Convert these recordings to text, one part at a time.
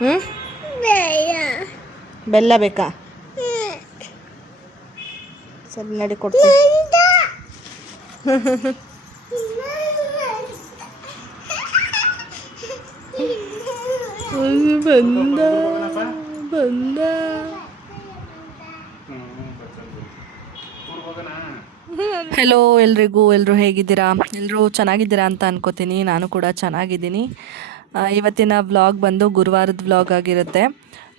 ಹ್ಞೂ ಬೆಲ್ಲ ಬೇಕಾ? ಸರಿ ನಡಿ ಕೊಡ್ತೀನಿ. ಬಂದ ಬಂದ. ಹೆಲೋ ಎಲ್ರಿಗೂ, ಎಲ್ಲರೂ ಹೇಗಿದ್ದೀರಾ? ಎಲ್ಲರೂ ಚೆನ್ನಾಗಿದ್ದೀರಾ ಅಂತ ಅನ್ಕೋತೀನಿ. ನಾನು ಕೂಡ ಚೆನ್ನಾಗಿದ್ದೀನಿ. ಇವತ್ತಿನ ವ್ಲಾಗ್ ಬಂದು ಗುರುವಾರದ ವ್ಲಾಗ್ ಆಗಿರುತ್ತೆ.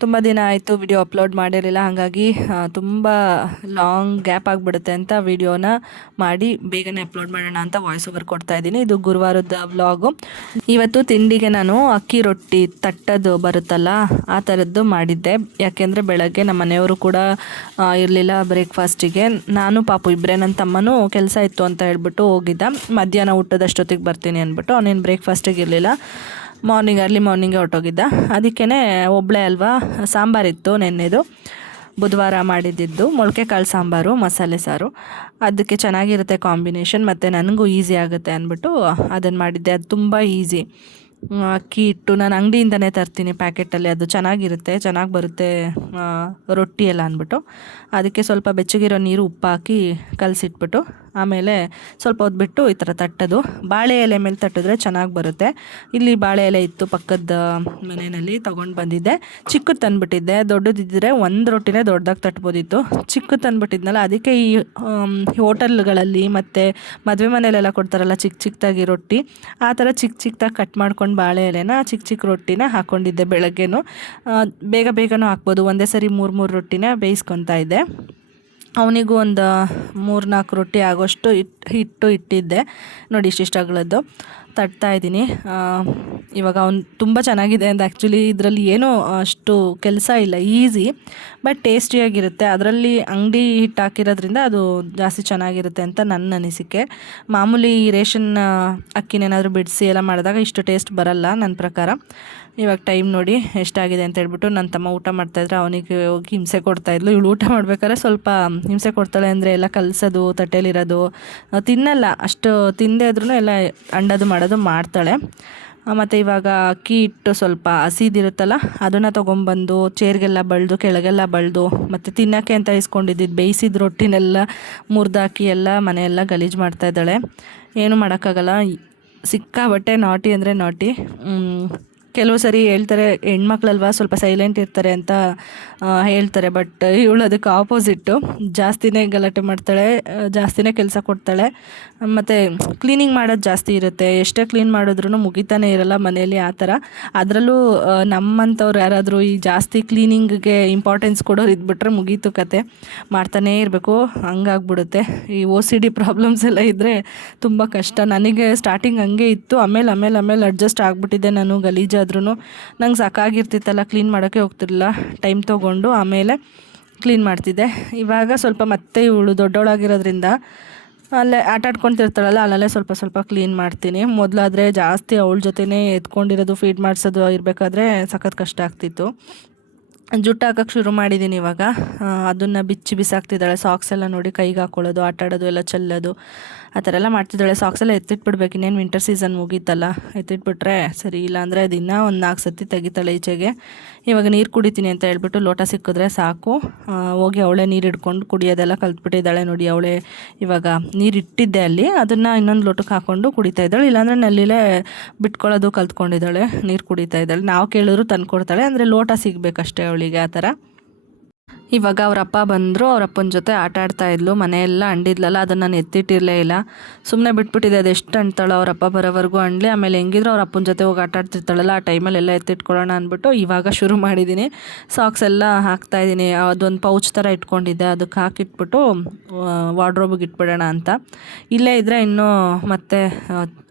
ತುಂಬ ದಿನ ಆಯಿತು ವಿಡಿಯೋ ಅಪ್ಲೋಡ್ ಮಾಡಿರಲಿಲ್ಲ, ಹಾಗಾಗಿ ತುಂಬ ಲಾಂಗ್ ಗ್ಯಾಪ್ ಆಗಿಬಿಡುತ್ತೆ ಅಂತ ವಿಡಿಯೋನ ಮಾಡಿ ಬೇಗನೆ ಅಪ್ಲೋಡ್ ಮಾಡೋಣ ಅಂತ ವಾಯ್ಸ್ ಓವರ್ ಕೊಡ್ತಾಯಿದ್ದೀನಿ. ಇದು ಗುರುವಾರದ ವ್ಲಾಗು. ಇವತ್ತು ತಿಂಡಿಗೆ ನಾನು ಅಕ್ಕಿ ರೊಟ್ಟಿ ತಟ್ಟದು ಬರುತ್ತಲ್ಲ ಆ ಥರದ್ದು ಮಾಡಿದ್ದೆ. ಯಾಕೆಂದರೆ ಬೆಳಗ್ಗೆ ನಮ್ಮ ಮನೆಯವರು ಕೂಡ ಇರಲಿಲ್ಲ ಬ್ರೇಕ್ಫಾಸ್ಟಿಗೆ. ನಾನು ಪಾಪು ಇಬ್ಬರೇ, ನನ್ನ ತಮ್ಮನೂ ಕೆಲಸ ಇತ್ತು ಅಂತ ಹೇಳ್ಬಿಟ್ಟು ಹೋಗಿದ್ದ. ಮಧ್ಯಾಹ್ನ ಊಟದಷ್ಟೊತ್ತಿಗೆ ಬರ್ತೀನಿ ಅಂದ್ಬಿಟ್ಟು ಅವನೇನು ಬ್ರೇಕ್ಫಾಸ್ಟಿಗೆ ಇರಲಿಲ್ಲ. ಅರ್ಲಿ ಮಾರ್ನಿಂಗೇ ಹೊರಟೋಗಿದ್ದ. ಅದಕ್ಕೇ ಒಬ್ಬಳೇ ಅಲ್ವಾ, ಸಾಂಬಾರಿತ್ತು ನೆನ್ನೆದು, ಬುಧವಾರ ಮಾಡಿದ್ದಿದ್ದು ಮೊಳಕೆ ಕಾಳು ಸಾಂಬಾರು ಮಸಾಲೆ ಸಾರು. ಅದಕ್ಕೆ ಚೆನ್ನಾಗಿರುತ್ತೆ ಕಾಂಬಿನೇಷನ್, ಮತ್ತು ನನಗೂ ಈಸಿ ಆಗುತ್ತೆ ಅಂದ್ಬಿಟ್ಟು ಅದನ್ನು ಮಾಡಿದ್ದೆ. ಅದು ತುಂಬ ಈಸಿ. ಅಕ್ಕಿ ಹಿಟ್ಟು ನಾನು ಅಂಗಡಿಯಿಂದನೇ ತರ್ತೀನಿ ಪ್ಯಾಕೆಟಲ್ಲಿ, ಅದು ಚೆನ್ನಾಗಿರುತ್ತೆ, ಚೆನ್ನಾಗಿ ಬರುತ್ತೆ ರೊಟ್ಟಿ ಎಲ್ಲ ಅಂದ್ಬಿಟ್ಟು. ಅದಕ್ಕೆ ಸ್ವಲ್ಪ ಬೆಚ್ಚಗಿರೋ ನೀರು ಉಪ್ಪು ಹಾಕಿ ಕಲಸಿಟ್ಬಿಟ್ಟು ಆಮೇಲೆ ಸ್ವಲ್ಪ ಹೊತ್ತು ಬಿಟ್ಟು ಈ ಥರ ತಟ್ಟೋದು. ಬಾಳೆ ಎಲೆ ಮೇಲೆ ತಟ್ಟಿದ್ರೆ ಚೆನ್ನಾಗಿ ಬರುತ್ತೆ. ಇಲ್ಲಿ ಬಾಳೆ ಎಲೆ ಇತ್ತು ಪಕ್ಕದ ಮನೆಯಲ್ಲಿ, ತೊಗೊಂಡು ಬಂದಿದ್ದೆ. ಚಿಕ್ಕದು ತಂದುಬಿಟ್ಟಿದ್ದೆ, ದೊಡ್ಡದಿದ್ದರೆ ಒಂದು ರೊಟ್ಟಿನೇ ದೊಡ್ಡದಾಗಿ ತಟ್ಬೋದಿತ್ತು. ಚಿಕ್ಕದು ತಂದುಬಿಟ್ಟಿದ್ನಲ್ಲ, ಅದಕ್ಕೆ ಈ ಹೋಟೆಲ್ಗಳಲ್ಲಿ ಮತ್ತು ಮದುವೆ ಮನೆಯಲ್ಲೆಲ್ಲ ಕೊಡ್ತಾರಲ್ಲ ಚಿಕ್ಕ ಚಿಕ್ಕದಾಗಿ ರೊಟ್ಟಿ, ಆ ಥರ ಚಿಕ್ಕ ಚಿಕ್ಕದಾಗಿ ಕಟ್ ಮಾಡ್ಕೊಂಡು ಬಾಳೆ ಎಲೆನ ಚಿಕ್ಕ ಚಿಕ್ಕ ರೊಟ್ಟಿನ ಹಾಕ್ಕೊಂಡಿದ್ದೆ. ಬೆಳಗ್ಗೆನೂ ಬೇಗ ಬೇಗನೂ ಹಾಕ್ಬೋದು, ಒಂದೇ ಸರಿ 3 ರೊಟ್ಟಿನ ಬೇಯಿಸ್ಕೊತಾ ಇದ್ದೆ. ಅವನಿಗೂ ಒಂದು 3-4 ರೊಟ್ಟಿ ಆಗೋಷ್ಟು ಹಿಟ್ಟು ಇಟ್ಟಿದ್ದೆ. ನೋಡಿ ಇಷ್ಟಿಷ್ಟಾಗಳದ್ದು ತಟ್ತಾಯಿದ್ದೀನಿ. ಇವಾಗ ಅವ್ನು ತುಂಬ ಚೆನ್ನಾಗಿದೆ ಅಂತ. ಆ್ಯಕ್ಚುಲಿ ಇದರಲ್ಲಿ ಏನೂ ಅಷ್ಟು ಕೆಲಸ ಇಲ್ಲ, ಈಸಿ ಬಟ್ ಟೇಸ್ಟಿಯಾಗಿರುತ್ತೆ. ಅದರಲ್ಲಿ ಅಂಗಡಿ ಹಿಟ್ಟು ಹಾಕಿರೋದ್ರಿಂದ ಅದು ಜಾಸ್ತಿ ಚೆನ್ನಾಗಿರುತ್ತೆ ಅಂತ ನನ್ನ ಅನಿಸಿಕೆ. ಮಾಮೂಲಿ ರೇಷನ್ ಅಕ್ಕಿನೇನಾದರೂ ಬಿಡಿಸಿ ಎಲ್ಲ ಮಾಡಿದಾಗ ಇಷ್ಟು ಟೇಸ್ಟ್ ಬರಲ್ಲ ನನ್ನ ಪ್ರಕಾರ. ಇವಾಗ ಟೈಮ್ ನೋಡಿ ಎಷ್ಟಾಗಿದೆ ಅಂತ ಹೇಳ್ಬಿಟ್ಟು ನನ್ನ ತಮ್ಮ ಊಟ ಮಾಡ್ತಾಯಿದ್ರೆ ಅವನಿಗೆ ಹೋಗಿ ಹಿಂಸೆ ಕೊಡ್ತಾಯಿದ್ಲು. ಇವಳು ಊಟ ಮಾಡ್ಬೇಕಾದ್ರೆ ಸ್ವಲ್ಪ ಹಿಂಸೆ ಕೊಡ್ತಾಳೆ, ಅಂದರೆ ಎಲ್ಲ ಕಲಸೋದು, ತಟ್ಟೆಲಿರೋದು ತಿನ್ನಲ್ಲ. ಅಷ್ಟು ತಿಂದೇ ಇದ್ರೂ ಎಲ್ಲ ಅಂಡೋದು ಮಾಡೋದು ಮಾಡ್ತಾಳೆ. ಮತ್ತು ಇವಾಗ ಅಕ್ಕಿ ಹಿಟ್ಟು ಸ್ವಲ್ಪ ಹಸಿದಿರುತ್ತಲ್ಲ ಅದನ್ನು ತೊಗೊಂಬಂದು ಚೇರ್ಗೆಲ್ಲ ಬಳ್ದು ಕೆಳಗೆಲ್ಲ ಬಳ್ದು, ಮತ್ತು ತಿನ್ನೋಕ್ಕೆ ಅಂತ ಇಸ್ಕೊಂಡಿದ್ದು ಬೇಯಿಸಿದ ರೊಟ್ಟಿನೆಲ್ಲ ಮುರಿದಾಕಿ ಎಲ್ಲ ಮನೆಯೆಲ್ಲ ಗಲೀಜು ಮಾಡ್ತಾಯಿದ್ದಾಳೆ. ಏನು ಮಾಡೋಕ್ಕಾಗಲ್ಲ, ಸಿಕ್ಕಾಬಟ್ಟೆ ನಾಟಿ ಅಂದರೆ ನಾಟಿ. ಕೆಲವು ಸರಿ ಹೇಳ್ತಾರೆ ಹೆಣ್ಮಕ್ಳಲ್ವ ಸ್ವಲ್ಪ ಸೈಲೆಂಟ್ ಇರ್ತಾರೆ ಅಂತ ಹೇಳ್ತಾರೆ, ಬಟ್ ಇವಳು ಅದಕ್ಕೆ ಆಪೋಸಿಟ್ಟು. ಜಾಸ್ತಿನೇ ಗಲಾಟೆ ಮಾಡ್ತಾಳೆ, ಜಾಸ್ತಿನೇ ಕೆಲಸ ಕೊಡ್ತಾಳೆ. ಮತ್ತು ಕ್ಲೀನಿಂಗ್ ಮಾಡೋದು ಜಾಸ್ತಿ ಇರುತ್ತೆ, ಎಷ್ಟೇ ಕ್ಲೀನ್ ಮಾಡಿದ್ರೂ ಮುಗಿತಾನೆ ಇರಲ್ಲ ಮನೆಯಲ್ಲಿ ಆ ಥರ. ಅದರಲ್ಲೂ ನಮ್ಮಂಥವ್ರು ಯಾರಾದರೂ ಈ ಜಾಸ್ತಿ ಕ್ಲೀನಿಂಗ್ಗೆ ಇಂಪಾರ್ಟೆನ್ಸ್ ಕೊಡೋರು ಇದ್ಬಿಟ್ರೆ ಮುಗೀತು ಕತೆ, ಮಾಡ್ತಾನೇ ಇರಬೇಕು, ಹಂಗಾಗ್ಬಿಡುತ್ತೆ. ಈ OCD ಪ್ರಾಬ್ಲಮ್ಸ್ ಎಲ್ಲ ಇದ್ದರೆ ತುಂಬ ಕಷ್ಟ. ನನಗೆ ಸ್ಟಾರ್ಟಿಂಗ್ ಹಂಗೆ ಇತ್ತು, ಆಮೇಲೆ ಅಡ್ಜಸ್ಟ್ ಆಗಿಬಿಟ್ಟಿದ್ದೆ ನಾನು. ಗಲೀಜಾದ್ರೂ ನಂಗೆ ಸಾಕಾಗಿರ್ತಿತ್ತಲ್ಲ, ಕ್ಲೀನ್ ಮಾಡೋಕ್ಕೆ ಹೋಗ್ತಿರಲಿಲ್ಲ, ಟೈಮ್ ತೊಗೊಂಡು ಆಮೇಲೆ ಕ್ಲೀನ್ ಮಾಡ್ತಿದ್ದೆ. ಇವಾಗ ಸ್ವಲ್ಪ ಮತ್ತೆ ಇವಳು ದೊಡ್ಡವಳಾಗಿರೋದ್ರಿಂದ ಅಲ್ಲೇ ಆಟಾಡ್ಕೊತಿರ್ತಾಳಲ್ಲ, ಅಲ್ಲಲ್ಲೇ ಸ್ವಲ್ಪ ಸ್ವಲ್ಪ ಕ್ಲೀನ್ ಮಾಡ್ತೀನಿ. ಮೊದಲಾದರೆ ಜಾಸ್ತಿ ಅವಳ ಜೊತೆನೇ ಎತ್ಕೊಂಡಿರೋದು, ಫೀಡ್ ಮಾಡಿಸೋದು ಇರಬೇಕಾದ್ರೆ ಸಖತ್ ಕಷ್ಟ ಆಗ್ತಿತ್ತು. ಜುಟ್ಟು ಹಾಕೋಕ್ಕೆ ಶುರು ಮಾಡಿದ್ದೀನಿ ಇವಾಗ. ಅದನ್ನು ಬಿಸಾಕ್ತಿದ್ದಾಳೆ. ಸಾಕ್ಸ್ ಎಲ್ಲ ನೋಡಿ ಕೈಗೆ ಹಾಕ್ಕೊಳ್ಳೋದು, ಆಟಾಡೋದು, ಎಲ್ಲ ಚೆಲ್ಲೋದು, ಆ ಥರ ಎಲ್ಲ ಮಾಡ್ತಿದ್ದಾಳೆ. ಸಾಕ್ಸ್ ಎಲ್ಲ ಎತ್ತಿಟ್ಬಿಡ್ಬೇಕು, ಇನ್ನೇನು ವಿಂಟರ್ ಸೀಸನ್ ಮುಗೀತಲ್ಲ, ಎತ್ತಿಟ್ಬಿಟ್ರೆ ಸರಿ. ಇಲ್ಲಾಂದರೆ ದಿನ ಒಂದು 4 ಸತಿ ತೆಗಿತಾಳೆ ಈಚೆಗೆ. ಇವಾಗ ನೀರು ಕುಡಿತೀನಿ ಅಂತ ಹೇಳ್ಬಿಟ್ಟು ಲೋಟ ಸಿಕ್ಕಿದ್ರೆ ಸಾಕು, ಹೋಗಿ ಅವಳೇ ನೀರು ಹಿಡ್ಕೊಂಡು ಕುಡಿಯೋದೆಲ್ಲ ಕಲ್ತ್ಬಿಟ್ಟಿದ್ದಾಳೆ. ನೋಡಿ ಅವಳೇ ಇವಾಗ ನೀರು ಇಟ್ಟಿದ್ದೆ ಅಲ್ಲಿ, ಅದನ್ನು ಇನ್ನೊಂದು ಲೋಟಕ್ಕೆ ಹಾಕ್ಕೊಂಡು ಕುಡಿತಾ ಇದ್ದಾಳೆ. ಇಲ್ಲಾಂದರೆ ನಲ್ಲಿಲೇ ಬಿಟ್ಕೊಳ್ಳೋದು ಕಲ್ತ್ಕೊಂಡಿದ್ದಾಳೆ, ನೀರು ಕುಡಿತಾ ಇದ್ದಾಳೆ. ನಾವು ಕೇಳಿದ್ರು ತಂದು ಕೊಡ್ತಾಳೆ, ಅಂದರೆ ಲೋಟ ಸಿಗಬೇಕಷ್ಟೇ ಅವಳಿಗೆ, ಆ ಥರ. ಇವಾಗ ಅವರಪ್ಪ ಬಂದರು, ಅವರಪ್ಪನ ಜೊತೆ ಆಟ ಆಡ್ತಾಯಿದ್ಲು. ಮನೆಯೆಲ್ಲ ಅಂಡಿದ್ಲಲ್ಲ, ಅದನ್ನು ನಾನು ಎತ್ತಿಟ್ಟಿರಲೇ ಇಲ್ಲ, ಸುಮ್ಮನೆ ಬಿಟ್ಬಿಟ್ಟಿದೆ. ಅದು ಎಷ್ಟು ಅಂಡ್ತಾಳೋ, ಅವರಪ್ಪ ಬರೋವರೆಗೂ ಅಂಡಲಿ. ಆಮೇಲೆ ಹೆಂಗಿದ್ರು ಅವ್ರ ಅಪ್ಪನ ಜೊತೆ ಹೋಗಿ ಆಟ ಆಡ್ತಿರ್ತಾಳಲ್ಲ, ಆ ಟೈಮಲ್ಲೆಲ್ಲ ಎತ್ತಿಟ್ಕೊಳ್ಳೋಣ ಅಂದ್ಬಿಟ್ಟು ಇವಾಗ ಶುರು ಮಾಡಿದ್ದೀನಿ. ಸಾಕ್ಸ್ ಎಲ್ಲ ಹಾಕ್ತಾಯಿದ್ದೀನಿ. ಅದೊಂದು ಪೌಚ್ ಥರ ಇಟ್ಕೊಂಡಿದ್ದೆ, ಅದಕ್ಕೆ ಹಾಕಿಟ್ಬಿಟ್ಟು ವಾರ್ಡ್ರೋಬಿಗೆ ಇಟ್ಬಿಡೋಣ ಅಂತ. ಇಲ್ಲೇ ಇದ್ದರೆ ಇನ್ನೂ ಮತ್ತೆ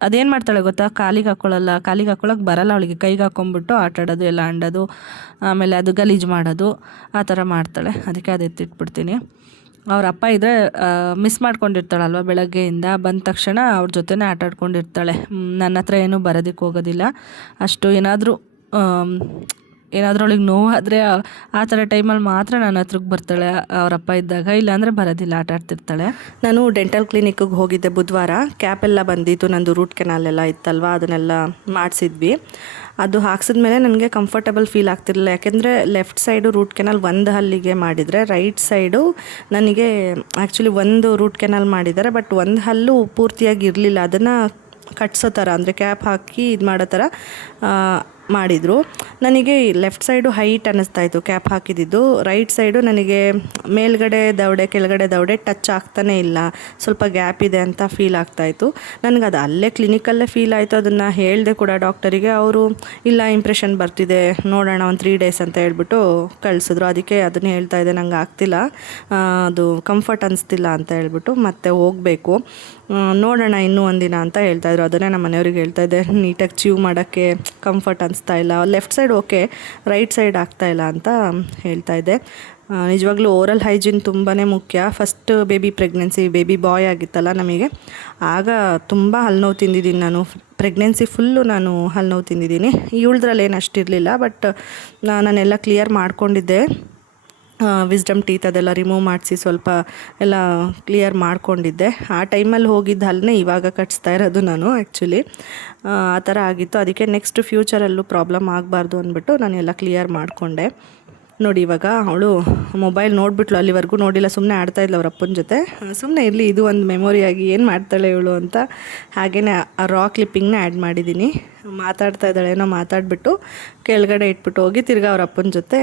ಅದೇನು ಮಾಡ್ತಾಳೆ ಗೊತ್ತಾ, ಕಾಲಿಗೆ ಹಾಕ್ಕೊಳ್ಳೋಕೆ ಬರಲ್ಲ ಅವಳಿಗೆ. ಕೈಗೆ ಹಾಕ್ಕೊಂಬಿಟ್ಟು ಆಟ ಆಡೋದು, ಎಲ್ಲ ಅಂಡೋದು, ಆಮೇಲೆ ಅದು ಗಲೀಜು ಮಾಡೋದು, ಆ ಥರ ಮಾಡ್ತಾಳೆ. ಅದಕ್ಕೆ ಅದು ಎತ್ತಿಟ್ಬಿಡ್ತೀನಿ. ಅವ್ರ ಅಪ್ಪ ಇದ್ದರೆ ಮಿಸ್ ಮಾಡ್ಕೊಂಡಿರ್ತಾಳಲ್ವ, ಬೆಳಗ್ಗೆಯಿಂದ ಬಂದ ತಕ್ಷಣ ಅವ್ರ ಜೊತೆನೇ ಆಟ ಆಡ್ಕೊಂಡಿರ್ತಾಳೆ. ನನ್ನ ಹತ್ರ ಏನೂ ಬರೋದಕ್ಕೆ ಹೋಗೋದಿಲ್ಲ. ಅಷ್ಟು ಏನಾದರೂ ಏನಾದರೂ ಅವಳಿಗೆ ನೋವಾದರೆ ಆ ಥರ ಟೈಮಲ್ಲಿ ಮಾತ್ರ ನನ್ನ ಹತ್ರಕ್ಕೆ ಬರ್ತಾಳೆ ಅವರಪ್ಪ ಇದ್ದಾಗ, ಇಲ್ಲಾಂದರೆ ಬರೋದಿಲ್ಲ, ಆಟ ಆಡ್ತಿರ್ತಾಳೆ. ನಾನು ಡೆಂಟಲ್ ಕ್ಲಿನಿಕ್ಕಿಗೆ ಹೋಗಿದ್ದೆ ಬುಧವಾರ. ಕ್ಯಾಪ್ ಎಲ್ಲ ಬಂದಿತ್ತು, ನಂದು ರೂಟ್ ಕೆನಾಲ್ ಎಲ್ಲ ಇತ್ತಲ್ವ, ಅದನ್ನೆಲ್ಲ ಮಾಡಿಸಿದ್ವಿ. ಅದು ಹಾಕ್ಸಿದ್ಮೇಲೆ ನನಗೆ ಕಂಫರ್ಟಬಲ್ ಫೀಲ್ ಆಗ್ತಿರಲಿಲ್ಲ. ಯಾಕೆಂದರೆ ಲೆಫ್ಟ್ ಸೈಡು ರೂಟ್ ಕೆನಾಲ್ ಒಂದು ಹಲ್ಲಿಗೆ ಮಾಡಿದರೆ, ರೈಟ್ ಸೈಡು ನನಗೆ ಆ್ಯಕ್ಚುಲಿ ಒಂದು ರೂಟ್ ಕೆನಾಲ್ ಮಾಡಿದ್ದಾರೆ, ಬಟ್ ಒಂದು ಹಲ್ಲು ಪೂರ್ತಿಯಾಗಿ ಇರಲಿಲ್ಲ. ಅದನ್ನು ಕಟ್ಸೋ ಥರ ಅಂದರೆ ಕ್ಯಾಪ್ ಹಾಕಿ ಇದು ಮಾಡೋ ಥರ ಮಾಡಿದರು. ನನಗೆ ಲೆಫ್ಟ್ ಸೈಡು ಹೈಟ್ ಅನ್ನಿಸ್ತಾಯಿತ್ತು ಕ್ಯಾಪ್ ಹಾಕಿದ್ದು. ರೈಟ್ ಸೈಡು ನನಗೆ ಮೇಲ್ಗಡೆ ದವಡೆ ಕೆಳಗಡೆ ದವಡೆ ಟಚ್ ಆಗ್ತಾನೇ ಇಲ್ಲ, ಸ್ವಲ್ಪ ಗ್ಯಾಪ್ ಇದೆ ಅಂತ ಫೀಲ್ ಆಗ್ತಾಯಿತ್ತು. ನನಗೆ ಅದು ಅಲ್ಲೇ ಕ್ಲಿನಿಕಲ್ಲೇ ಫೀಲ್ ಆಯಿತು. ಅದನ್ನು ಹೇಳಿದೆ ಕೂಡ ಡಾಕ್ಟರಿಗೆ. ಅವರು ಇಲ್ಲ ಇಂಪ್ರೆಷನ್ ಬರ್ತಿದೆ, ನೋಡೋಣ ಒಂದು 3 ಡೇಸ್ ಅಂತ ಹೇಳ್ಬಿಟ್ಟು ಕಳಿಸಿದ್ರು. ಅದಕ್ಕೆ ಅದನ್ನೇ ಹೇಳ್ತಾ ಇದ್ದೆ, ನಂಗೆ ಆಗ್ತಿಲ್ಲ, ಅದು ಕಂಫರ್ಟ್ ಅನಿಸ್ತಿಲ್ಲ ಅಂತ ಹೇಳ್ಬಿಟ್ಟು ಮತ್ತೆ ಹೋಗಬೇಕು, ನೋಡೋಣ ಇನ್ನೂ ಒಂದಿನ ಅಂತ ಹೇಳ್ತಾಯಿದ್ರು. ಅದನ್ನೇ ನಮ್ಮ ಮನೆಯವ್ರಿಗೆ ಹೇಳ್ತಾಯಿದ್ದೆ, ನೀಟಾಗಿ ಚೀವ್ ಮಾಡೋಕ್ಕೆ ಕಂಫರ್ಟ್ ಅನಿಸ್ತಾ ಇಲ್ಲ, left side okay, right side ಆಗ್ತಾಯಿಲ್ಲ ಅಂತ ಹೇಳ್ತಾಯಿದ್ದೆ. ನಿಜವಾಗ್ಲೂ ಓರಲ್ ಹೈಜೀನ್ ತುಂಬಾ ಮುಖ್ಯ. ಫಸ್ಟ್ ಬೇಬಿ ಪ್ರೆಗ್ನೆನ್ಸಿ, ಬೇಬಿ ಬಾಯ್ ಆಗಿತ್ತಲ್ಲ ನಮಗೆ, ಆಗ ತುಂಬ ಹಲ್ಲು ನೋವು ತಿಂದಿದ್ದೀನಿ ನಾನು. ಪ್ರೆಗ್ನೆನ್ಸಿ ಫುಲ್ಲು ನಾನು ಹಲ್ಲು ನೋವು ತಿಂದಿದ್ದೀನಿ. ಇವಳದ್ರಲ್ಲಿ ಏನು ಅಷ್ಟಿರಲಿಲ್ಲ, ಬಟ್ ನಾನೆಲ್ಲ ಕ್ಲಿಯರ್ ಮಾಡ್ಕೊಂಡಿದ್ದೆ. ವಿಸ್ಡಮ್ ಟೀತ್ ಅದೆಲ್ಲ ರಿಮೂವ್ ಮಾಡಿಸಿ ಸ್ವಲ್ಪ ಎಲ್ಲ ಕ್ಲಿಯರ್ ಮಾಡ್ಕೊಂಡಿದ್ದೆ. ಆ ಟೈಮಲ್ಲಿ ಹೋಗಿದ್ದ ಹಲ್ಲನ್ನೇ ಇವಾಗ ಕಟ್ಸ್ತಾ ಇರೋದು ನಾನು ಆ್ಯಕ್ಚುಲಿ. ಆ ಥರ ಆಗಿತ್ತು. ಅದಕ್ಕೆ ನೆಕ್ಸ್ಟ್ ಫ್ಯೂಚರಲ್ಲೂ ಪ್ರಾಬ್ಲಮ್ ಆಗಬಾರ್ದು ಅಂದ್ಬಿಟ್ಟು ನಾನೆಲ್ಲ ಕ್ಲಿಯರ್ ಮಾಡಿಕೊಂಡೆ. ನೋಡಿ ಇವಾಗ ಅವಳು ಮೊಬೈಲ್ ನೋಡಿಬಿಟ್ಲು, ಅಲ್ಲಿವರೆಗೂ ನೋಡಿಲ್ಲ, ಸುಮ್ಮನೆ ಆಡ್ತಾಯಿದ್ಲು ಅವ್ರ ಅಪ್ಪನ ಜೊತೆ. ಸುಮ್ಮನೆ ಇರಲಿ, ಇದು ಒಂದು ಮೆಮೊರಿಯಾಗಿ ಏನು ಮಾಡ್ತಾಳೆ ಇವಳು ಅಂತ ಹಾಗೆಯೇ ಆ ರಾ ಕ್ಲಿಪ್ಪಿಂಗ್ನ ಆ್ಯಡ್ ಮಾಡಿದ್ದೀನಿ. ಮಾತಾಡ್ತಾ ಇದ್ದಾಳೆ, ಏನೋ ಮಾತಾಡಿಬಿಟ್ಟು ಕೆಳಗಡೆ ಇಟ್ಬಿಟ್ಟು ಹೋಗಿ ತಿರ್ಗಾ ಅವ್ರ ಅಪ್ಪನ ಜೊತೆ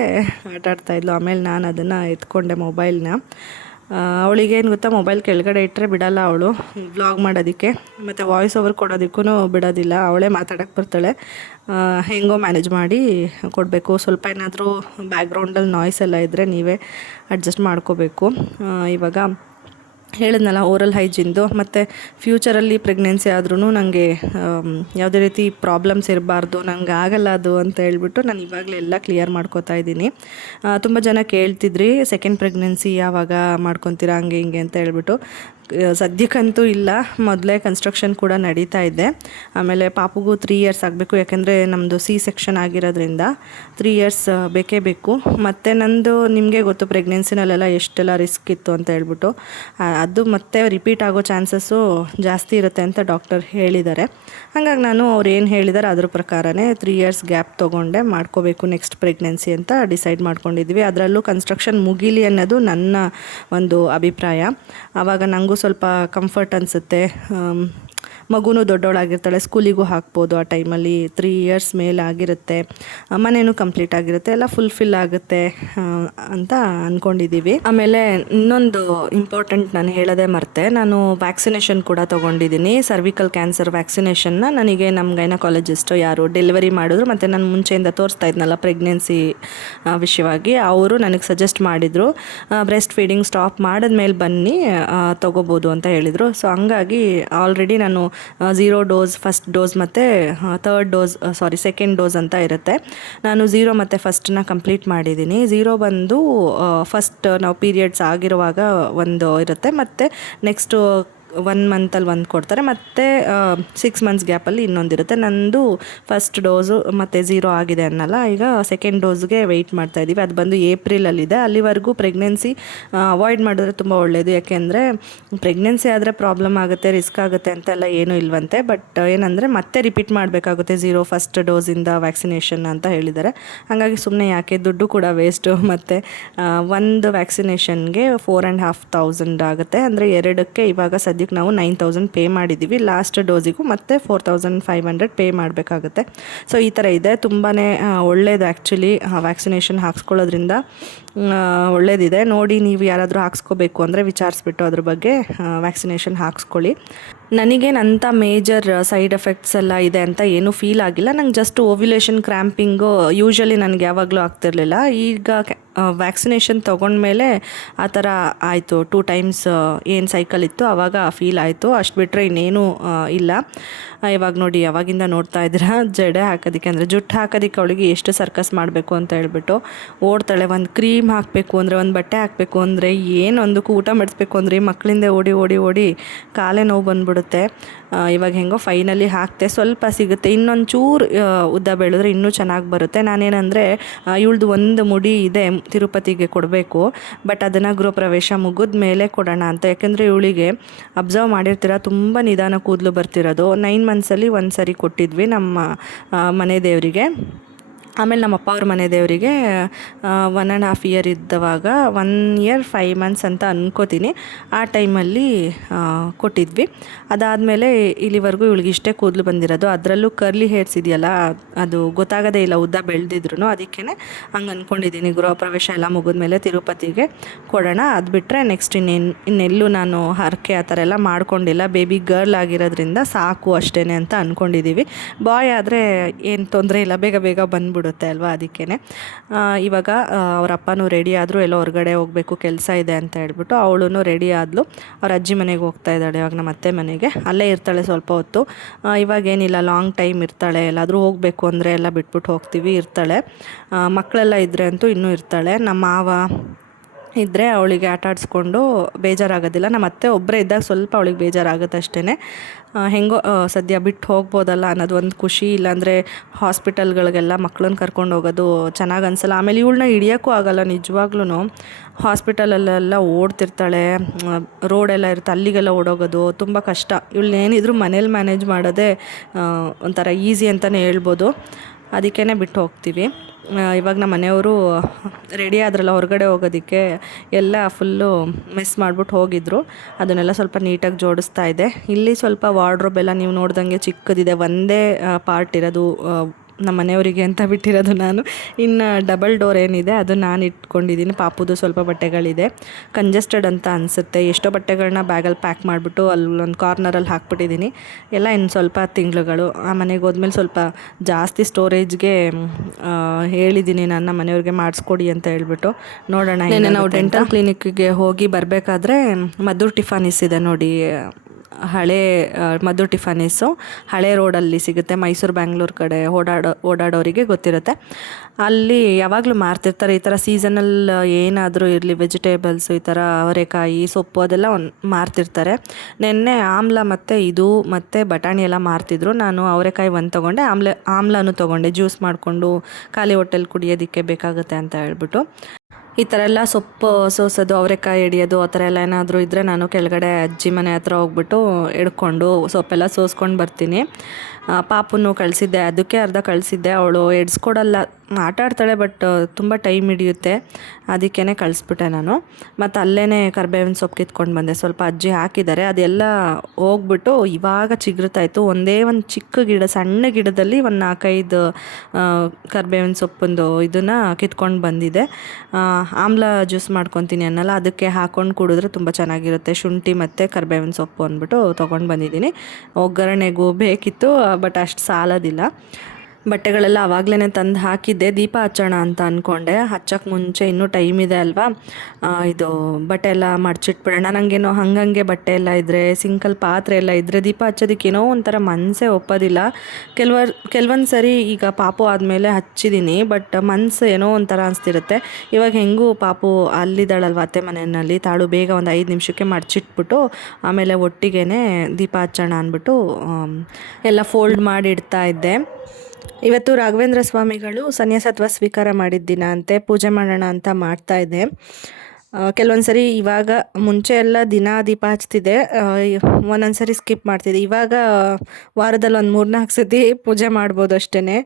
ಆಟಾಡ್ತಾಯಿದ್ಲು. ಆಮೇಲೆ ನಾನು ಅದನ್ನು ಎತ್ಕೊಂಡೆ ಮೊಬೈಲ್ನ. ಅವಳಿಗೇನು ಗೊತ್ತಾ, ಮೊಬೈಲ್ ಕೆಳಗಡೆ ಇಟ್ಟರೆ ಬಿಡಲ್ಲ ಅವಳು ವ್ಲಾಗ್ ಮಾಡೋದಕ್ಕೆ, ಮತ್ತು ವಾಯ್ಸ್ ಓವರ್ ಕೊಡೋದಕ್ಕೂ ಬಿಡೋದಿಲ್ಲ. ಅವಳೇ ಮಾತಾಡೋಕ್ಕೆ ಬರ್ತಾಳೆ, ಹೆಂಗೋ ಮ್ಯಾನೇಜ್ ಮಾಡಿ ಕೊಡಬೇಕು. ಸ್ವಲ್ಪ ಏನಾದರೂ ಬ್ಯಾಕ್ಗ್ರೌಂಡಲ್ಲಿ ನಾಯ್ಸ್ ಎಲ್ಲ ಇದ್ದರೆ ನೀವೇ ಅಡ್ಜಸ್ಟ್ ಮಾಡ್ಕೋಬೇಕು. ಇವಾಗ ಹೇಳಿದ್ನಲ್ಲ ಓರಲ್ ಹೈಜಿನ್ದು, ಮತ್ತು ಫ್ಯೂಚರಲ್ಲಿ ಪ್ರೆಗ್ನೆನ್ಸಿ ಆದ್ರೂ ನನಗೆ ಯಾವುದೇ ರೀತಿ ಪ್ರಾಬ್ಲಮ್ಸ್ ಇರಬಾರ್ದು, ನನಗೆ ಆಗಲ್ಲ ಅದು ಅಂತ ಹೇಳ್ಬಿಟ್ಟು ನಾನು ಇವಾಗಲೇ ಎಲ್ಲ ಕ್ಲಿಯರ್ ಮಾಡ್ಕೋತಾ ಇದ್ದೀನಿ. ತುಂಬ ಜನ ಕೇಳ್ತಿದ್ರಿ ಸೆಕೆಂಡ್ ಪ್ರೆಗ್ನೆನ್ಸಿ ಯಾವಾಗ ಮಾಡ್ಕೊತೀರಾ ಹಂಗೆ ಹಿಂಗೆ ಅಂತ ಹೇಳ್ಬಿಟ್ಟು. ಸದ್ಯಕ್ಕಂತೂ ಇಲ್ಲ, ಮೊದಲೇ ಕನ್ಸ್ಟ್ರಕ್ಷನ್ ಕೂಡ ನಡೀತಾ ಇದೆ. ಆಮೇಲೆ ಪಾಪುಗೂ 3 ಇಯರ್ಸ್ ಆಗಬೇಕು, ಯಾಕೆಂದರೆ ನಮ್ಮದು C-ಸೆಕ್ಷನ್ ಆಗಿರೋದ್ರಿಂದ 3 ಇಯರ್ಸ್ ಬೇಕೇ ಬೇಕು. ಮತ್ತು ನಂದು ನಿಮಗೆ ಗೊತ್ತು ಪ್ರೆಗ್ನೆನ್ಸಿನಲ್ಲೆಲ್ಲ ಎಷ್ಟೆಲ್ಲ ರಿಸ್ಕ್ ಇತ್ತು ಅಂತ ಹೇಳ್ಬಿಟ್ಟು, ಅದು ಮತ್ತೆ ರಿಪೀಟ್ ಆಗೋ ಚಾನ್ಸಸ್ಸು ಜಾಸ್ತಿ ಇರುತ್ತೆ ಅಂತ ಡಾಕ್ಟರ್ ಹೇಳಿದ್ದಾರೆ. ಹಾಗಾಗಿ ನಾನು ಅವ್ರು ಏನು ಹೇಳಿದ್ದಾರೆ ಅದ್ರ ಪ್ರಕಾರನೇ 3 ಇಯರ್ಸ್ ಗ್ಯಾಪ್ ತೊಗೊಂಡೆ ಮಾಡ್ಕೋಬೇಕು ನೆಕ್ಸ್ಟ್ ಪ್ರೆಗ್ನೆನ್ಸಿ ಅಂತ ಡಿಸೈಡ್ ಮಾಡ್ಕೊಂಡಿದ್ವಿ. ಅದರಲ್ಲೂ ಕನ್ಸ್ಟ್ರಕ್ಷನ್ ಮುಗೀಲಿ ಅನ್ನೋದು ನನ್ನ ಒಂದು ಅಭಿಪ್ರಾಯ. ಆವಾಗ ನನಗೂ ಸ್ವಲ್ಪ ಕಂಫರ್ಟ್ ಅನಿಸುತ್ತೆ. ಮಗುನೂ ದೊಡ್ಡವಳಾಗಿರ್ತಾಳೆ, ಸ್ಕೂಲಿಗೂ ಹಾಕ್ಬೋದು ಆ ಟೈಮಲ್ಲಿ. 3 ಇಯರ್ಸ್ ಮೇಲೆ ಆಗಿರುತ್ತೆ, ಮನೇನೂ ಕಂಪ್ಲೀಟ್ ಆಗಿರುತ್ತೆ, ಎಲ್ಲ ಫುಲ್ಫಿಲ್ ಆಗುತ್ತೆ ಅಂತ ಅಂದ್ಕೊಂಡಿದ್ದೀವಿ. ಆಮೇಲೆ ಇನ್ನೊಂದು ಇಂಪಾರ್ಟೆಂಟ್ ನಾನು ಹೇಳೋದೇ ಮರ್ತೆ, ನಾನು ವ್ಯಾಕ್ಸಿನೇಷನ್ ಕೂಡ ತೊಗೊಂಡಿದ್ದೀನಿ. ಸರ್ವಿಕಲ್ ಕ್ಯಾನ್ಸರ್ ವ್ಯಾಕ್ಸಿನೇಷನ್ನ ನನಗೆ ನಮ್ಮ ಗೈನಕಾಲಜಿಸ್ಟು ಯಾರು ಡೆಲಿವರಿ ಮಾಡಿದ್ರು, ಮತ್ತು ನಾನು ಮುಂಚೆಯಿಂದ ತೋರಿಸ್ತಾ ಇದ್ನಲ್ಲ ಪ್ರೆಗ್ನೆನ್ಸಿ ವಿಷಯವಾಗಿ, ಅವರು ನನಗೆ ಸಜೆಸ್ಟ್ ಮಾಡಿದರು, ಬ್ರೆಸ್ಟ್ ಫೀಡಿಂಗ್ ಸ್ಟಾಪ್ ಮಾಡಿದ್ಮೇಲೆ ಬನ್ನಿ ತೊಗೋಬೋದು ಅಂತ ಹೇಳಿದರು. ಸೊ ಹಂಗಾಗಿ ಆಲ್ರೆಡಿ ನಾನು 0 ಡೋಸ್, ಫಸ್ಟ್ ಡೋಸ್ ಮತ್ತು ಸೆಕೆಂಡ್ ಡೋಸ್ ಅಂತ ಇರುತ್ತೆ. ನಾನು 0 ಮತ್ತು ಫಸ್ಟನ್ನ ಕಂಪ್ಲೀಟ್ ಮಾಡಿದ್ದೀನಿ. 0 ಬಂದು ಫಸ್ಟ್ ನಾವು ಪೀರಿಯಡ್ಸ್ ಆಗಿರುವಾಗ ಒಂದು ಇರುತ್ತೆ, ಮತ್ತು ನೆಕ್ಸ್ಟು 1 ಮಂತಲ್ಲಿ ಒಂದು ಕೊಡ್ತಾರೆ, ಮತ್ತು 6 ಮಂತ್ಸ್ ಗ್ಯಾಪಲ್ಲಿ ಇನ್ನೊಂದಿರುತ್ತೆ. ನಂದು ಫಸ್ಟ್ ಡೋಸು ಮತ್ತು 0 ಆಗಿದೆ ಅನ್ನಲ್ಲ, ಈಗ ಸೆಕೆಂಡ್ ಡೋಸ್ಗೆ ವೆಯ್ಟ್ ಮಾಡ್ತಾಯಿದ್ದೀವಿ. ಅದು ಬಂದು ಏಪ್ರಿಲಲ್ಲಿದೆ. ಅಲ್ಲಿವರೆಗೂ ಪ್ರೆಗ್ನೆನ್ಸಿ ಅವಾಯ್ಡ್ ಮಾಡಿದ್ರೆ ತುಂಬ ಒಳ್ಳೆಯದು. ಯಾಕೆಂದರೆ ಪ್ರೆಗ್ನೆನ್ಸಿ ಆದರೆ ಪ್ರಾಬ್ಲಮ್ ಆಗುತ್ತೆ, ರಿಸ್ಕ್ ಆಗುತ್ತೆ ಅಂತೆಲ್ಲ ಏನೂ ಇಲ್ವಂತೆ. ಬಟ್ ಏನಂದರೆ ಮತ್ತೆ ರಿಪೀಟ್ ಮಾಡಬೇಕಾಗುತ್ತೆ 0 ಫಸ್ಟ್ ಡೋಸಿಂದ ವ್ಯಾಕ್ಸಿನೇಷನ್ ಅಂತ ಹೇಳಿದ್ದಾರೆ. ಹಾಗಾಗಿ ಸುಮ್ಮನೆ ಯಾಕೆ, ದುಡ್ಡು ಕೂಡ ವೇಸ್ಟು. ಮತ್ತು ಒಂದು ವ್ಯಾಕ್ಸಿನೇಷನ್ಗೆ 4,500 ಆಗುತ್ತೆ. ಅಂದರೆ 2ಕ್ಕೆ ಇವಾಗ ಸದ್ಯಕ್ಕೆ ನಾವು 9,000 ಪೇ ಮಾಡಿದ್ದೀವಿ. ಲಾಸ್ಟ್ ಡೋಸಿಗೂ ಮತ್ತೆ 4,500 ಪೇ ಮಾಡಬೇಕಾಗುತ್ತೆ. ಸೊ ಈ ಥರ ಇದೆ. ತುಂಬಾ ಒಳ್ಳೇದು ಆ್ಯಕ್ಚುಲಿ ವ್ಯಾಕ್ಸಿನೇಷನ್ ಹಾಕ್ಸ್ಕೊಳ್ಳೋದ್ರಿಂದ ಒಳ್ಳೇದಿದೆ. ನೋಡಿ, ನೀವು ಯಾರಾದರೂ ಹಾಕ್ಸ್ಕೋಬೇಕು ಅಂದರೆ ವಿಚಾರಿಸ್ಬಿಟ್ಟು ಅದ್ರ ಬಗ್ಗೆ ವ್ಯಾಕ್ಸಿನೇಷನ್ ಹಾಕ್ಸ್ಕೊಳ್ಳಿ. ನನಗೇನಂತ ಮೇಜರ್ ಸೈಡ್ ಎಫೆಕ್ಟ್ಸ್ ಎಲ್ಲ ಇದೆ ಅಂತ ಏನೂ ಫೀಲ್ ಆಗಿಲ್ಲ. ನಂಗೆ ಜಸ್ಟ್ ಓವ್ಯುಲೇಷನ್ ಕ್ರ್ಯಾಂಪಿಂಗು ಯೂಶ್ವಲಿ ನನಗೆ ಯಾವಾಗಲೂ ಆಗ್ತಿರಲಿಲ್ಲ. ಈಗ ವ್ಯಾಕ್ಸಿನೇಷನ್ ತೊಗೊಂಡ್ಮೇಲೆ ಆ ಥರ ಆಯಿತು. 2 ಟೈಮ್ಸ್ ಏನು ಸೈಕಲ್ ಇತ್ತು ಆವಾಗ ಫೀಲ್ ಆಯಿತು. ಅಷ್ಟು ಬಿಟ್ಟರೆ ಇನ್ನೇನು ಇಲ್ಲ. ಇವಾಗ ನೋಡಿ, ಯಾವಾಗಿಂದ ನೋಡ್ತಾ ಇದ್ದೀರಾ, ಜಡೆ ಹಾಕೋದಕ್ಕೆ ಅಂದರೆ ಜುಟ್ಟು ಹಾಕೋದಕ್ಕೆ ಅವಳಿಗೆ ಎಷ್ಟು ಸರ್ಕಸ್ ಮಾಡಬೇಕು ಅಂತ ಹೇಳ್ಬಿಟ್ಟು ಓಡ್ತಾಳೆ. ಒಂದು ಕ್ರೀಮ್ ಹಾಕಬೇಕು ಅಂದರೆ, ಒಂದು ಬಟ್ಟೆ ಹಾಕಬೇಕು ಅಂದರೆ, ಏನೊಂದಕ್ಕೂ ಊಟ ಮಾಡಿಸ್ಬೇಕು ಅಂದರೆ ಮಕ್ಕಳಿಂದ ಓಡಿ ಓಡಿ ಓಡಿ ಕಾಲೇ ನೋವು ಬಂದ್ಬಿಡುತ್ತೆ. ಬಂದ್ಬಿಡುತ್ತೆ. ಇವಾಗ ಹೆಂಗೋ ಫೈನಲಿ ಹಾಕ್ತೆ, ಸ್ವಲ್ಪ ಸಿಗುತ್ತೆ, ಇನ್ನೊಂದು ಚೂರು ಉದ್ದ ಬೆಳೆದ್ರೆ ಇನ್ನೂ ಚೆನ್ನಾಗಿ ಬರುತ್ತೆ. ನಾನೇನಂದರೆ ಇವಳ್ದು ಒಂದು ಮುಡಿ ಇದೆ ತಿರುಪತಿಗೆ ಕೊಡಬೇಕು, ಬಟ್ ಅದನ್ನು ಗೃಹ ಪ್ರವೇಶ ಮುಗಿದ ಮೇಲೆ ಕೊಡೋಣ ಅಂತ. ಯಾಕೆಂದರೆ ಇವಳಿಗೆ ಅಬ್ಸರ್ವ್ ಮಾಡಿರ್ತೀರ, ತುಂಬ ನಿಧಾನ ಕೂದಲು ಬರ್ತಿರೋದು. 9 ಮಂತ್ಸಲ್ಲಿ ಒಂದು ಸರಿ ಕೊಟ್ಟಿದ್ವಿ ನಮ್ಮ ಮನೆ ದೇವರಿಗೆ. ಆಮೇಲೆ ನಮ್ಮ ಅಪ್ಪ ಅವ್ರ ಮನೆ ದೇವರಿಗೆ 1.5 ಇಯರ್ ಇದ್ದವಾಗ 1 ಇಯರ್ 5 ಮಂತ್ಸ್ ಅಂತ ಅನ್ಕೋತೀನಿ, ಆ ಟೈಮಲ್ಲಿ ಕೊಟ್ಟಿದ್ವಿ. ಅದಾದಮೇಲೆ ಇಲ್ಲಿವರೆಗೂ ಇವಳಿಗೆ ಇಷ್ಟೇ ಕೂದಲು ಬಂದಿರೋದು. ಅದರಲ್ಲೂ ಕರ್ಲಿ ಹೇರ್ಸ್ ಇದೆಯಲ್ಲ, ಅದು ಗೊತ್ತಾಗೋದೇ ಇಲ್ಲ ಉದ್ದ ಬೆಳೆದಿದ್ರು. ಅದಕ್ಕೇ ಹಂಗೆ ಅಂದ್ಕೊಂಡಿದ್ದೀನಿ, ಗೃಹ ಪ್ರವೇಶ ಎಲ್ಲ ಮುಗಿದ್ಮೇಲೆ ತಿರುಪತಿಗೆ ಕೊಡೋಣ. ಅದು ಬಿಟ್ಟರೆ ನೆಕ್ಸ್ಟ್ ಇನ್ನೆಲ್ಲೂ ನಾನು ಹರಕೆ ಆ ಥರ ಎಲ್ಲ ಮಾಡ್ಕೊಂಡಿಲ್ಲ. ಬೇಬಿ ಗರ್ಲ್ ಆಗಿರೋದ್ರಿಂದ ಸಾಕು ಅಷ್ಟೇ ಅಂತ ಅಂದ್ಕೊಂಡಿದ್ದೀವಿ. ಬಾಯ್ ಆದರೆ ಏನು ತೊಂದರೆ ಇಲ್ಲ, ಬೇಗ ಬೇಗ ಬಂದ್ಬಿಡುತ್ತೆ ಅಲ್ವಾ. ಅದಕ್ಕೇ ಇವಾಗ ಅವ್ರ ಅಪ್ಪನೂ ರೆಡಿ ಆದರು, ಎಲ್ಲೋ ಹೊರಗಡೆ ಹೋಗಬೇಕು ಕೆಲಸ ಇದೆ ಅಂತ ಹೇಳ್ಬಿಟ್ಟು ಅವಳು ರೆಡಿ ಆದಳು. ಅವ್ರ ಅಜ್ಜಿ ಮನೆಗೆ ಹೋಗ್ತಾ ಇದ್ದಾಳೆ ಇವಾಗ, ನಮ್ಮ ಅತ್ತೆ ಮನೆಗೆ. ಅಲ್ಲೇ ಇರ್ತಾಳೆ ಸ್ವಲ್ಪ ಹೊತ್ತು. ಇವಾಗೇನಿಲ್ಲ, ಲಾಂಗ್ ಟೈಮ್ ಇರ್ತಾಳೆ. ಎಲ್ಲಾದರೂ ಹೋಗಬೇಕು ಅಂದರೆ ಎಲ್ಲ ಬಿಟ್ಬಿಟ್ಟು ಹೋಗ್ತೀವಿ, ಇರ್ತಾಳೆ. ಮಕ್ಕಳೆಲ್ಲ ಇದ್ದರೆ ಅಂತೂ ಇನ್ನೂ ಇರ್ತಾಳೆ. ನಮ್ಮ ಮಾವ ಇದ್ದರೆ ಅವಳಿಗೆ ಆಟ ಆಡಿಸ್ಕೊಂಡು ಬೇಜಾರಾಗೋದಿಲ್ಲ. ನಮ್ಮ ಅತ್ತೆ ಒಬ್ಬರೇ ಇದ್ದಾಗ ಸ್ವಲ್ಪ ಅವಳಿಗೆ ಬೇಜಾರಾಗುತ್ತೆ ಅಷ್ಟೇ. ಹೆಂಗೋ ಸದ್ಯ ಬಿಟ್ಟು ಹೋಗ್ಬೋದಲ್ಲ ಅನ್ನೋದು ಒಂದು ಖುಷಿ. ಇಲ್ಲಾಂದರೆ ಹಾಸ್ಪಿಟಲ್ಗಳಿಗೆಲ್ಲ ಮಕ್ಕಳನ್ನ ಕರ್ಕೊಂಡು ಹೋಗೋದು ಚೆನ್ನಾಗಿ ಅನಿಸಲ್ಲ. ಆಮೇಲೆ ಇವಳನ್ನ ಹಿಡಿಯೋಕ್ಕೂ ಆಗೋಲ್ಲ ನಿಜವಾಗ್ಲೂ. ಹಾಸ್ಪಿಟಲಲ್ಲೆಲ್ಲ ಓಡ್ತಿರ್ತಾಳೆ, ರೋಡೆಲ್ಲ ಇರುತ್ತೆ, ಅಲ್ಲಿಗೆಲ್ಲ ಓಡೋಗೋದು ತುಂಬ ಕಷ್ಟ. ಇವಳನ್ನೇನಿದ್ರು ಮನೇಲಿ ಮ್ಯಾನೇಜ್ ಮಾಡೋದೇ ಒಂಥರ ಈಸಿ ಅಂತಲೇ ಹೇಳ್ಬೋದು. ಅದಕ್ಕೇ ಬಿಟ್ಟು ಹೋಗ್ತೀವಿ. ಇವಾಗ ನಮ್ಮ ಮನೆಯವರು ರೆಡಿ ಆದ್ರಲ್ಲ ಹೊರಗಡೆ ಹೋಗೋದಕ್ಕೆ, ಎಲ್ಲ ಫುಲ್ಲು ಮಿಸ್ ಮಾಡಿಬಿಟ್ಟು ಹೋಗಿದ್ರು. ಅದನ್ನೆಲ್ಲ ಸ್ವಲ್ಪ ನೀಟಾಗಿ ಜೋಡಿಸ್ತಾ ಇದೆ. ಇಲ್ಲಿ ಸ್ವಲ್ಪ ವಾರ್ಡ್ರೋಬ್ ಎಲ್ಲ ನೀವು ನೋಡ್ದಂಗೆ ಚಿಕ್ಕದಿದೆ, ಒಂದೇ ಪಾರ್ಟ್ ಇರೋದು ನಮ್ಮ ಮನೆಯವರಿಗೆ ಅಂತ ಬಿಟ್ಟಿರೋದು ನಾನು. ಇನ್ನು ಡಬಲ್ ಡೋರ್ ಏನಿದೆ ಅದು ನಾನು ಇಟ್ಕೊಂಡಿದ್ದೀನಿ. ಪಾಪುದು ಸ್ವಲ್ಪ ಬಟ್ಟೆಗಳಿದೆ, ಕಂಜೆಸ್ಟೆಡ್ ಅಂತ ಅನಿಸುತ್ತೆ. ಎಷ್ಟೋ ಬಟ್ಟೆಗಳನ್ನ ಬ್ಯಾಗಲ್ಲಿ ಪ್ಯಾಕ್ ಮಾಡಿಬಿಟ್ಟು ಅಲ್ಲೊಂದು ಕಾರ್ನರಲ್ಲಿ ಹಾಕ್ಬಿಟ್ಟಿದ್ದೀನಿ. ಎಲ್ಲ ಇನ್ನು ಸ್ವಲ್ಪ ತಿಂಗಳುಗಳು. ಆ ಮನೆಗೆ ಹೋದ್ಮೇಲೆ ಸ್ವಲ್ಪ ಜಾಸ್ತಿ ಸ್ಟೋರೇಜ್ಗೆ ಹೇಳಿದ್ದೀನಿ ನನ್ನ ಮನೆಯವ್ರಿಗೆ ಮಾಡಿಸ್ಕೊಡಿ ಅಂತ ಹೇಳ್ಬಿಟ್ಟು. ನೋಡೋಣ. ನಾವು ಡೆಂಟಲ್ ಕ್ಲಿನಿಕ್ಗೆ ಹೋಗಿ ಬರಬೇಕಾದ್ರೆ ಮಧುರ್ ಟಿಫಾನಿಸ್ ಇದೆ ನೋಡಿ, ಹಳೆ ಮಧುರ್ ಟಿಫಾನೀಸು ಹಳೆ ರೋಡಲ್ಲಿ ಸಿಗುತ್ತೆ. ಮೈಸೂರು ಬ್ಯಾಂಗ್ಳೂರು ಕಡೆ ಓಡಾಡೋರಿಗೆ ಗೊತ್ತಿರುತ್ತೆ. ಅಲ್ಲಿ ಯಾವಾಗಲೂ ಮಾರ್ತಿರ್ತಾರೆ ಈ ಥರ ಸೀಸನಲ್ ಏನಾದರೂ ಇರಲಿ, ವೆಜಿಟೇಬಲ್ಸು, ಈ ಥರ ಅವರೆಕಾಯಿ, ಸೊಪ್ಪು ಅದೆಲ್ಲ ಮಾರ್ತಿರ್ತಾರೆ. ನೆನ್ನೆ ಆಮ್ಲ ಮತ್ತು ಬಟಾಣಿ ಎಲ್ಲ ಮಾರ್ತಿದ್ರು. ನಾನು ಅವರೆಕಾಯಿ ಒಂದು ತೊಗೊಂಡೆ, ಆಮ್ಲನೂ ತೊಗೊಂಡೆ, ಜ್ಯೂಸ್ ಮಾಡಿಕೊಂಡು ಖಾಲಿ ಹೊಟ್ಟೆಲಿ ಕುಡಿಯೋದಕ್ಕೆ ಬೇಕಾಗುತ್ತೆ ಅಂತ ಹೇಳ್ಬಿಟ್ಟು. ಈ ಥರ ಎಲ್ಲ ಸೊಪ್ಪು ಸೋಸೋದು, ಅವರೆಕಾಯಿ ಹಿಡಿಯೋದು, ಆ ಥರ ಎಲ್ಲ ಏನಾದರೂ ಇದ್ದರೆ ನಾನು ಕೆಳಗಡೆ ಅಜ್ಜಿ ಮನೆ ಹತ್ರ ಹೋಗ್ಬಿಟ್ಟು ಹಿಡ್ಕೊಂಡು ಸೊಪ್ಪೆಲ್ಲ ಸೋಸ್ಕೊಂಡು ಬರ್ತೀನಿ. ಪಾಪುನು ಕಳಿಸಿದ್ದೆ, ಅದಕ್ಕೆ ಅರ್ಧ ಕಳಿಸಿದ್ದೆ. ಅವಳು ಎಡ್ಸ್ಕೊಡಲ್ಲ, ಆಟ ಆಡ್ತಾಳೆ, ಬಟ್ ತುಂಬ ಟೈಮ್ ಹಿಡಿಯುತ್ತೆ. ಅದಕ್ಕೇ ಕಳಿಸ್ಬಿಟ್ಟೆ ನಾನು. ಮತ್ತು ಅಲ್ಲೇ ಕರ್ಬೇವಿನ ಸೊಪ್ಪು ಕಿತ್ಕೊಂಡು ಬಂದೆ, ಸ್ವಲ್ಪ ಅಜ್ಜಿ ಹಾಕಿದ್ದಾರೆ. ಅದೆಲ್ಲ ಹೋಗ್ಬಿಟ್ಟು ಇವಾಗ ಚಿಗುರ್ತಾಯಿತ್ತು. ಒಂದೇ ಒಂದು ಚಿಕ್ಕ ಗಿಡ, ಸಣ್ಣ ಗಿಡದಲ್ಲಿ ಒಂದು 4-5 ಕರ್ಬೇವಿನ ಸೊಪ್ಪೊಂದು ಇದನ್ನು ಕಿತ್ಕೊಂಡು ಬಂದಿದೆ. ಆಮ್ಲ ಜ್ಯೂಸ್ ಮಾಡ್ಕೊತೀನಿ ಅನ್ನಲ್ಲ, ಅದಕ್ಕೆ ಹಾಕ್ಕೊಂಡು ಕುಡಿದ್ರೆ ತುಂಬ ಚೆನ್ನಾಗಿರುತ್ತೆ. ಶುಂಠಿ ಮತ್ತು ಕರ್ಬೇವಿನ ಸೊಪ್ಪು ಅಂದ್ಬಿಟ್ಟು ತೊಗೊಂಡು ಬಂದಿದ್ದೀನಿ. ಒಗ್ಗರಣೆಗೂ ಬೇಕಿತ್ತು, ಬಟ್ ಅಷ್ಟು ಸಾಲೋದಿಲ್ಲ. ಬಟ್ಟೆಗಳೆಲ್ಲ ಆವಾಗಲೇ ತಂದು ಹಾಕಿದ್ದೆ. ದೀಪ ಹಚ್ಚೋಣ ಅಂತ ಅಂದ್ಕೊಂಡೆ, ಹಚ್ಚೋಕ್ಕೆ ಮುಂಚೆ ಇನ್ನೂ ಟೈಮ್ ಇದೆ ಅಲ್ವಾ, ಇದು ಬಟ್ಟೆ ಎಲ್ಲ ಮಡ್ಚಿಟ್ಬಿಡೋಣ. ನನಗೇನೋ ಹಂಗಂಗೆ ಬಟ್ಟೆ ಎಲ್ಲ ಇದ್ದರೆ, ಸಿಂಕಲ್ಲಿ ಪಾತ್ರೆ ಎಲ್ಲ ಇದ್ದರೆ ದೀಪ ಹಚ್ಚೋದಕ್ಕೇನೋ ಒಂಥರ ಮನಸ್ಸೇ ಒಪ್ಪೋದಿಲ್ಲ. ಕೆಲವೊಂದು ಸರಿ ಈಗ ಪಾಪು ಆದಮೇಲೆ ಹಚ್ಚಿದ್ದೀನಿ, ಬಟ್ ಮನಸ್ಸು ಏನೋ ಒಂಥರ ಅನಿಸ್ತಿರುತ್ತೆ. ಇವಾಗ ಹೆಂಗೂ ಪಾಪು ಅಲ್ಲಿದ್ದಾಳಲ್ವ ಅತ್ತೆ ಮನೆಯಲ್ಲಿ, ತಾಳು ಬೇಗ ಒಂದು 5 ನಿಮಿಷಕ್ಕೆ ಮಡ್ಚಿಟ್ಬಿಟ್ಟು ಆಮೇಲೆ ಒಟ್ಟಿಗೆ ದೀಪ ಹಚ್ಚೋಣ ಅಂದ್ಬಿಟ್ಟು ಎಲ್ಲ ಫೋಲ್ಡ್ ಮಾಡಿ ಇಡ್ತಾ ಇದ್ದೆ. ಇವತ್ತು ರಾಘವೇಂದ್ರ ಸ್ವಾಮಿಗಳು ಸನ್ಯಾಸತ್ವ ಸ್ವೀಕಾರ ಮಾಡಿದ ದಿನ ಅಂತೆ, ಪೂಜೆ ಮಾಡೋಣ ಅಂತ ಮಾಡ್ತಾಯಿದ್ದೆ. ಕೆಲವೊಂದು ಸರಿ ಇವಾಗ ಮುಂಚೆ ಎಲ್ಲ ದಿನ ದೀಪ ಹಚ್ತಿದ್ದೆ, ಒಂದೊಂದು ಸರಿ ಸ್ಕಿಪ್ ಮಾಡ್ತಿದ್ದೆ. ಇವಾಗ ವಾರದಲ್ಲಿ ಒಂದು 3-4 ಸತಿ ಪೂಜೆ ಮಾಡ್ಬೋದು ಅಷ್ಟೇ.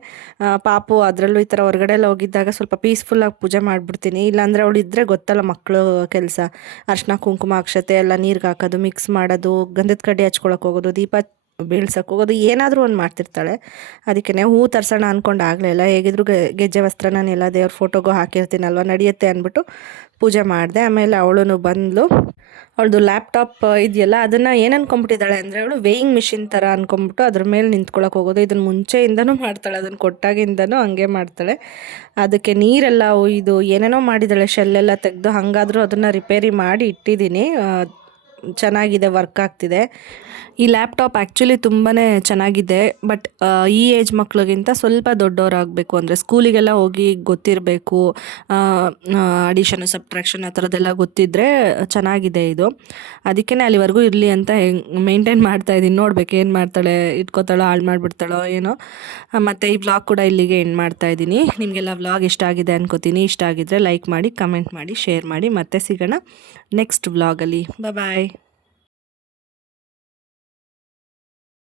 ಪಾಪು ಅದರಲ್ಲೂ ಈ ಥರ ಹೊರಗಡೆ ಎಲ್ಲ ಹೋಗಿದ್ದಾಗ ಸ್ವಲ್ಪ ಪೀಸ್ಫುಲ್ಲಾಗಿ ಪೂಜೆ ಮಾಡಿಬಿಡ್ತೀನಿ. ಇಲ್ಲಾಂದರೆ ಅವಳು ಇದ್ದರೆ ಗೊತ್ತಲ್ಲ ಮಕ್ಕಳು ಕೆಲಸ, ಅರ್ಶಿನ ಕುಂಕುಮ ಅಕ್ಷತೆ ಎಲ್ಲ ನೀರಿಗೆ ಹಾಕೋದು, ಮಿಕ್ಸ್ ಮಾಡೋದು, ಗಂಧದ ಕಡ್ಡಿ ಹಚ್ಕೊಳಕ್ಕೆ ಹೋಗೋದು, ದೀಪ ಬೀಳ್ಸಕ್ಕೆ ಹೋಗೋದು, ಏನಾದರೂ ಒಂದು ಮಾಡ್ತಿರ್ತಾಳೆ. ಅದಕ್ಕೆ ಹೂ ತರ್ಸೋಣ ಅಂದ್ಕೊಂಡು ಆಗಲಿಲ್ಲ. ಹೇಗಿದ್ರು ಗೆಜ್ಜೆ ವಸ್ತ್ರ ನಾನೆಲ್ಲ ದೇವ್ರ ಫೋಟೋಗೂ ಹಾಕಿರ್ತೀನಲ್ವ, ನಡೆಯುತ್ತೆ ಅಂದ್ಬಿಟ್ಟು ಪೂಜೆ ಮಾಡಿದೆ. ಆಮೇಲೆ ಅವಳು ಬಂದಳು. ಅವಳದು ಲ್ಯಾಪ್ಟಾಪ್ ಇದೆಯಲ್ಲ, ಅದನ್ನು ಏನು ಅನ್ಕೊಂಬಿಟ್ಟಿದ್ದಾಳೆ ಅಂದರೆ, ಅವಳು ವೇಯಿಂಗ್ ಮಿಷಿನ್ ಥರ ಅಂದ್ಕೊಂಬಿಟ್ಟು ಅದ್ರ ಮೇಲೆ ನಿಂತ್ಕೊಳ್ಳೋಕೆ ಹೋಗೋದು. ಇದನ್ನು ಮುಂಚೆಯಿಂದನೂ ಮಾಡ್ತಾಳೆ, ಅದನ್ನು ಕೊಟ್ಟಾಗಿಂದನೂ ಹಂಗೆ ಮಾಡ್ತಾಳೆ. ಅದಕ್ಕೆ ನೀರೆಲ್ಲ ಇದು ಏನೇನೋ ಮಾಡಿದ್ದಾಳೆ, ಶೆಲ್ಲೆಲ್ಲ ತೆಗೆದು. ಹಾಗಾದರೂ ಅದನ್ನು ರಿಪೇರಿ ಮಾಡಿ ಇಟ್ಟಿದ್ದೀನಿ. ಚೆನ್ನಾಗಿದೆ, ವರ್ಕ್ ಆಗ್ತಿದೆ. ಈ ಲ್ಯಾಪ್ಟಾಪ್ ಆ್ಯಕ್ಚುಲಿ ತುಂಬಾ ಚೆನ್ನಾಗಿದೆ. ಬಟ್ ಈ ಏಜ್ ಮಕ್ಳಿಗಿಂತ ಸ್ವಲ್ಪ ದೊಡ್ಡವರಾಗಬೇಕು, ಅಂದರೆ ಸ್ಕೂಲಿಗೆಲ್ಲ ಹೋಗಿ ಗೊತ್ತಿರಬೇಕು, ಅಡಿಷನು ಸಬ್ಟ್ರಾಕ್ಷನ್ ಆ ಥರದ್ದೆಲ್ಲ ಗೊತ್ತಿದ್ದರೆ ಚೆನ್ನಾಗಿದೆ ಇದು. ಅದಕ್ಕೇ ಅಲ್ಲಿವರೆಗೂ ಇರಲಿ ಅಂತ ಮೇಂಟೈನ್ ಮಾಡ್ತಾ ಇದ್ದೀನಿ. ನೋಡ್ಬೇಕು ಏನು ಮಾಡ್ತಾಳೆ, ಇಟ್ಕೋತಾಳೋ ಹಾಳು ಮಾಡಿಬಿಡ್ತಾಳೋ ಏನೋ. ಮತ್ತು ಈ ವ್ಲಾಗ್ ಕೂಡ ಇಲ್ಲಿಗೆ ಎಂಡ್ ಮಾಡ್ತಾ ಇದ್ದೀನಿ. ನಿಮಗೆಲ್ಲ ವ್ಲಾಗ್ ಇಷ್ಟ ಆಗಿದೆ ಅನ್ಕೋತೀನಿ. ಇಷ್ಟ ಆಗಿದ್ದರೆ ಲೈಕ್ ಮಾಡಿ, ಕಮೆಂಟ್ ಮಾಡಿ, ಶೇರ್ ಮಾಡಿ. ಮತ್ತೆ ಸಿಗೋಣ ನೆಕ್ಸ್ಟ್ ವ್ಲಾಗಲ್ಲಿ. ಬಾಯ್.